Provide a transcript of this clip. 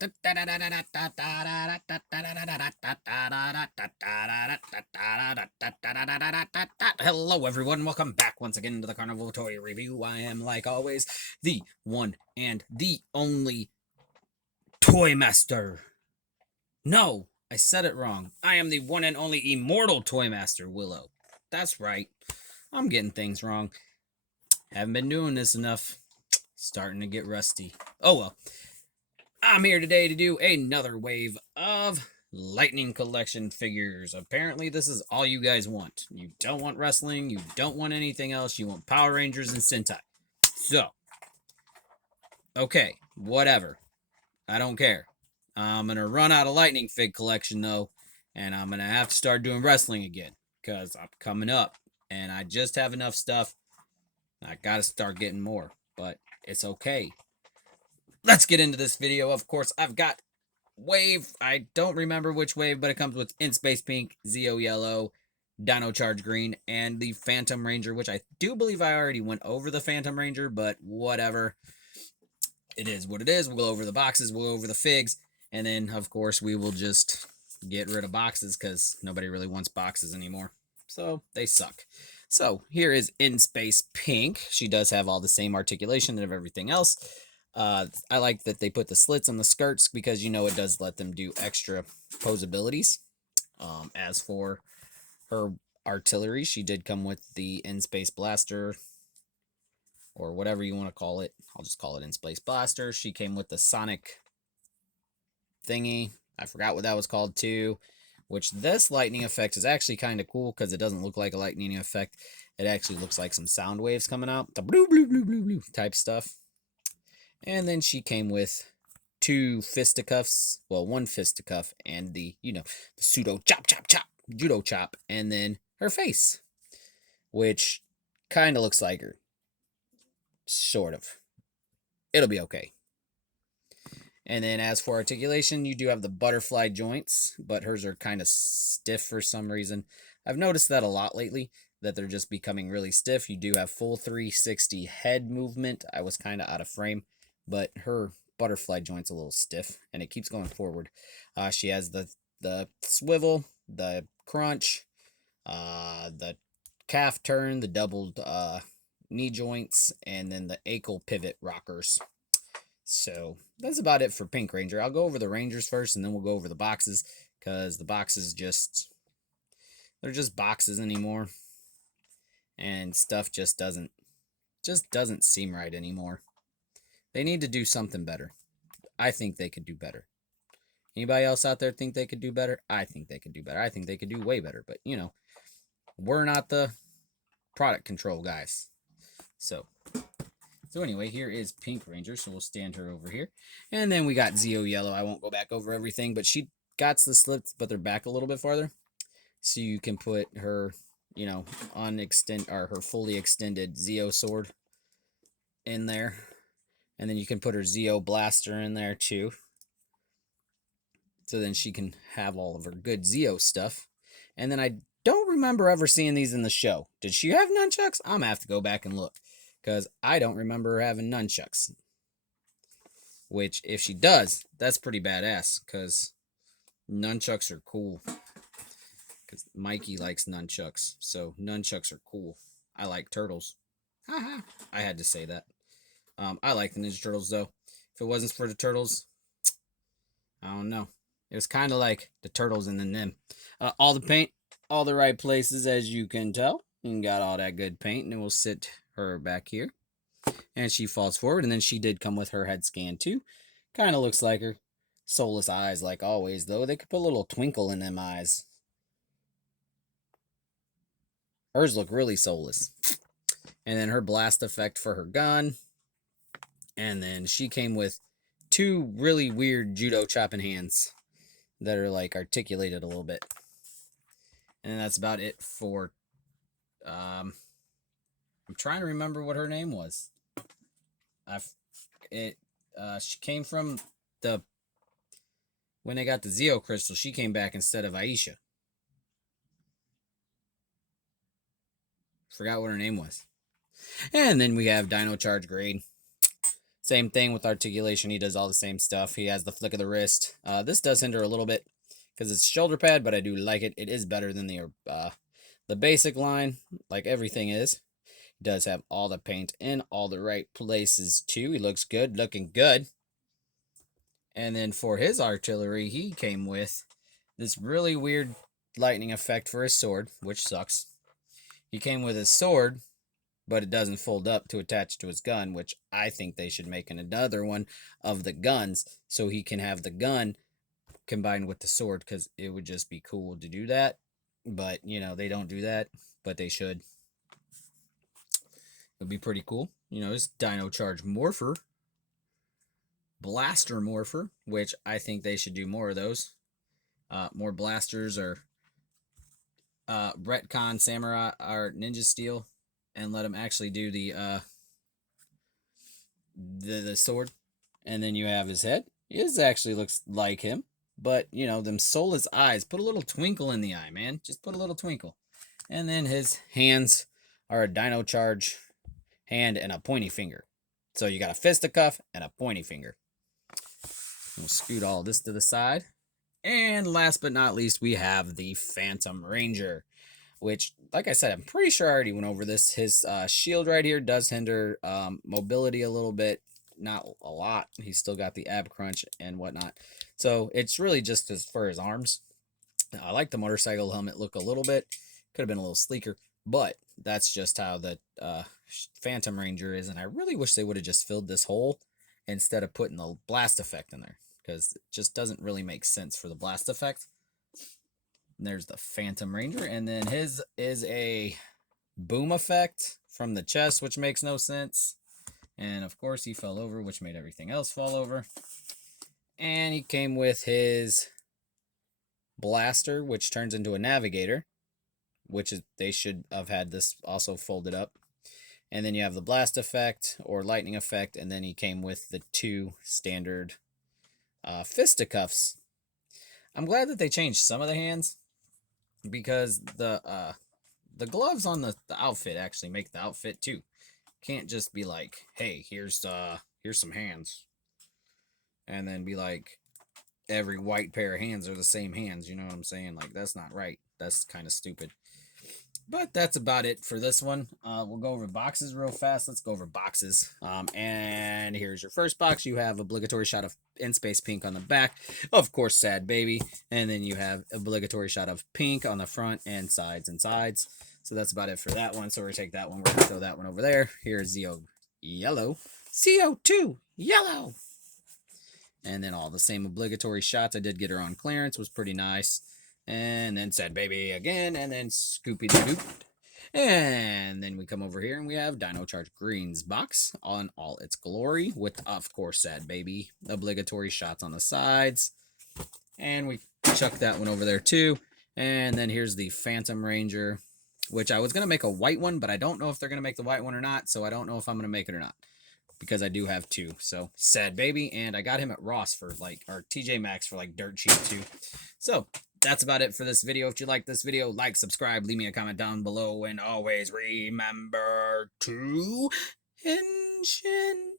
Hello, everyone. Welcome back once again to the Carnival Toy Review. I am, like always, the one and the only Toy Master. No, I said it wrong. I am the one and only immortal Toy Master, Willow. That's right. I'm getting things wrong. Haven't been doing this enough. Starting to get rusty. Oh well. I'm here today to do another wave of Lightning Collection figures. Apparently, this is all you guys want. You don't want wrestling, you don't want anything else, you want Power Rangers and Sentai. So, okay, whatever. I don't care. I'm gonna run out of Lightning Fig collection though, and I'm gonna have to start doing wrestling again because I'm coming up and I just have enough stuff. I gotta start getting more, but it's okay. Let's get into this video. Of course, I've got wave. I don't remember which wave, but it comes with In Space Pink, Zeo Yellow, Dino Charge Green, and the Phantom Ranger, which I do believe I already went over the Phantom Ranger, but whatever. It is what it is. We'll go over the boxes, we'll go over the figs, and then, of course, we will just get rid of boxes because nobody really wants boxes anymore. So, they suck. So, here is In Space Pink. She does have all the same articulation of everything else. I like that they put the slits on the skirts because, you know, it does let them do extra posabilities. As for her artillery, she did come with the In-Space Blaster, or whatever you want to call it. I'll just call it In-Space Blaster. She came with the Sonic thingy. I forgot what that was called too. Which this lightning effect is actually kind of cool because it doesn't look like a lightning effect. It actually looks like some sound waves coming out. The blue, blue, blue, blue, blue type stuff. And then she came with two fisticuffs. Well, one fisticuff and the, you know, the pseudo chop, chop, chop, judo chop. And then her face, which kind of looks like her. Sort of. It'll be okay. And then as for articulation, you do have the butterfly joints, but hers are kind of stiff for some reason. I've noticed that a lot lately, that they're just becoming really stiff. You do have full 360 head movement. I was kind of out of frame, but her butterfly joint's a little stiff, and it keeps going forward. She has the swivel, the crunch, the calf turn, the doubled knee joints, and then the ankle pivot rockers. So that's about it for Pink Ranger. I'll go over the Rangers first, and then we'll go over the boxes, because the boxes they're just boxes anymore, and stuff just doesn't seem right anymore. They need to do something better. I think they could do better. Anybody else out there think they could do better? I think they could do better. I think they could do way better, but you know, we're not the product control guys. So anyway, here is Pink Ranger, so we'll stand her over here. And then we got Zeo Yellow. I won't go back over everything, but she got the slits, but they're back a little bit farther. So you can put her, you know, her fully extended Zeo sword in there. And then you can put her Zeo blaster in there too. So then she can have all of her good Zeo stuff. And then I don't remember ever seeing these in the show. Did she have nunchucks? I'm going to have to go back and look, because I don't remember her having nunchucks. Which, if she does, that's pretty badass, because nunchucks are cool. Because Mikey likes nunchucks, so nunchucks are cool. I like turtles. Haha. I had to say that. I like the Ninja Turtles, though. If it wasn't for the turtles, I don't know. It was kind of like the turtles and then them. All the paint, all the right places, as you can tell. And got all that good paint, and then we'll sit her back here. And she falls forward, and then she did come with her head scan, too. Kind of looks like her. Soulless eyes, like always, though. They could put a little twinkle in them eyes. Hers look really soulless. And then her blast effect for her gun. And then she came with two really weird judo chopping hands that are like articulated a little bit. And that's about it for I'm trying to remember what her name was. She came from when they got the Zeo crystal, she came back instead of Aisha. Forgot what her name was. And then we have Dino Charge Green. Same thing with articulation. He does all the same stuff. He has the flick of the wrist. This does hinder a little bit because it's shoulder pad, but I do like it. It is better than the basic line, like everything is. He does have all the paint in all the right places too. He looks good, looking good. And then for his artillery, he came with this really weird lightning effect for his sword, which sucks. He came with his sword, but it doesn't fold up to attach to his gun, which I think they should make another one of the guns so he can have the gun combined with the sword, because it would just be cool to do that. But, you know, they don't do that, but they should. It would be pretty cool. You know, this Dino Charge Morpher. Blaster Morpher, which I think they should do more of those. More blasters, or retcon Samurai or Ninja Steel, and let him actually do the sword. And then you have his head. His actually looks like him, but you know, them soulless eyes. Put a little twinkle in the eye, man. Just put a little twinkle. And then his hands are a Dino Charge hand and a pointy finger. So you got a fisticuff and a pointy finger. We'll scoot all this to the side. And last but not least, we have the Phantom Ranger, which, like I said, I'm pretty sure I already went over this. His shield right here does hinder mobility a little bit. Not a lot. He's still got the ab crunch and whatnot. So it's really just for his arms. I like the motorcycle helmet look a little bit. Could have been a little sleeker, but that's just how the Phantom Ranger is. And I really wish they would have just filled this hole instead of putting the blast effect in there, because it just doesn't really make sense for the blast effect. And there's the Phantom Ranger, and then his is a boom effect from the chest, which makes no sense. And of course he fell over, which made everything else fall over. And he came with his blaster, which turns into a navigator, which is, they should have had this also folded up. And then you have the blast effect or lightning effect, and then he came with the 2 standard fisticuffs. I'm glad that they changed some of the hands, because the gloves on the outfit actually make the outfit too. Can't just be like, hey, here's some hands, and then be like every white pair of hands are the same hands. You know what I'm saying? Like, that's not right. That's kind of stupid. But that's about it for this one. We'll go over boxes real fast. Let's go over boxes. And here's your first box. You have obligatory shot of In Space Pink on the back. Of course, Sad Baby. And then you have obligatory shot of pink on the front and sides. So that's about it for that one. So we're going to take that one. We're going to throw that one over there. Here's Zeo Yellow. CO2 Yellow. And then all the same obligatory shots. I did get her on clearance. Was pretty nice. And then Sad Baby again, and then Scoopy-Doo. And then we come over here and we have Dino Charge Green's box on all its glory with, of course, Sad Baby. Obligatory shots on the sides. And we chuck that one over there too. And then here's the Phantom Ranger, which I was going to make a white one, but I don't know if they're going to make the white one or not. So I don't know if I'm going to make it or not, because I do have 2. So Sad Baby, and I got him at Ross for like, or TJ Maxx for like dirt cheap too. So that's about it for this video. If you like this video, like, subscribe, leave me a comment down below, and always remember to engine